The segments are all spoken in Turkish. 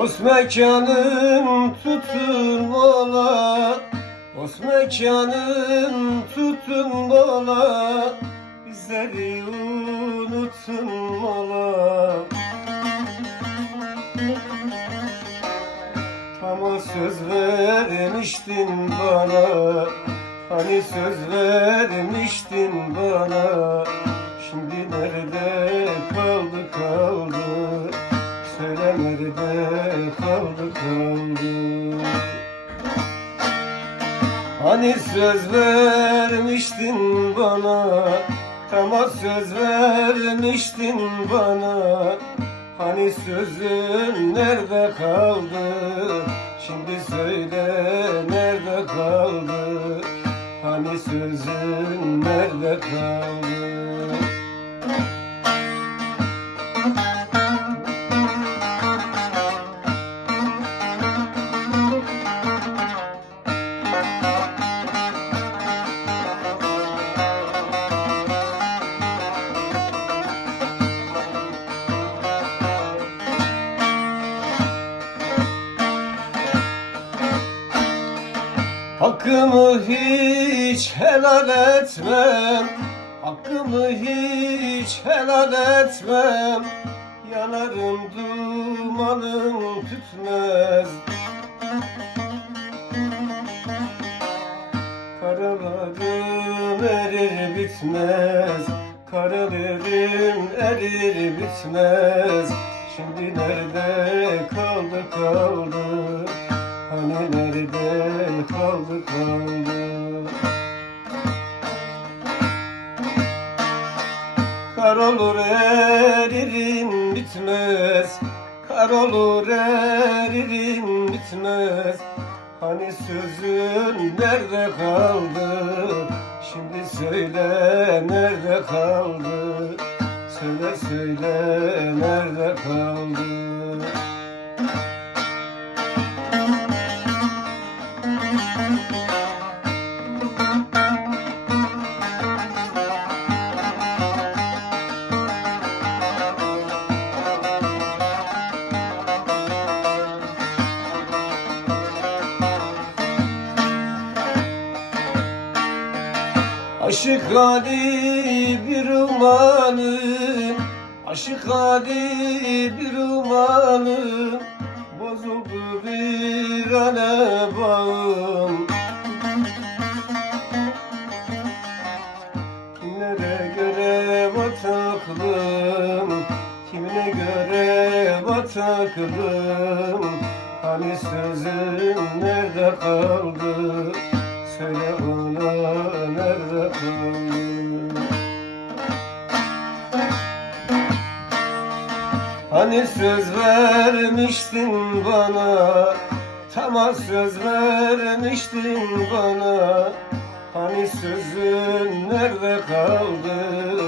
Dost mekanın tutun bola Dost mekanın tutun bola Bizleri unutun bola Ama söz vermiştin bana Hani söz vermiştin bana Hani söz vermiştin bana Tamam söz vermiştin bana. Hani sözün nerede kaldı? Şimdi söyle nerede kaldı? Hani sözün nerede kaldı Hakkımı hiç helal etmem. Hakkımı hiç helal etmem. Yanarım dumanım tütmez. Karalarım erir bitmez. Karalarım erir bitmez. Şimdi nerede kaldı kaldı nerede kaldı kaldı. Kar olur eririm bitmez. Kar olur eririm bitmez. Hani sözün nerede kaldı? Şimdi söyle nerede kaldı? Söyle söyle nerede kaldı Aşık hali bir umanım Aşık hali bir umanım Bozuldu bir ane bağım. Kimlere göre bataklım Kimine göre bataklım? Hani sözün nerede kaldı Hani söz vermiştin bana Tamam söz vermiştin bana. Hani sözün nerede kaldı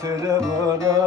Söyle bana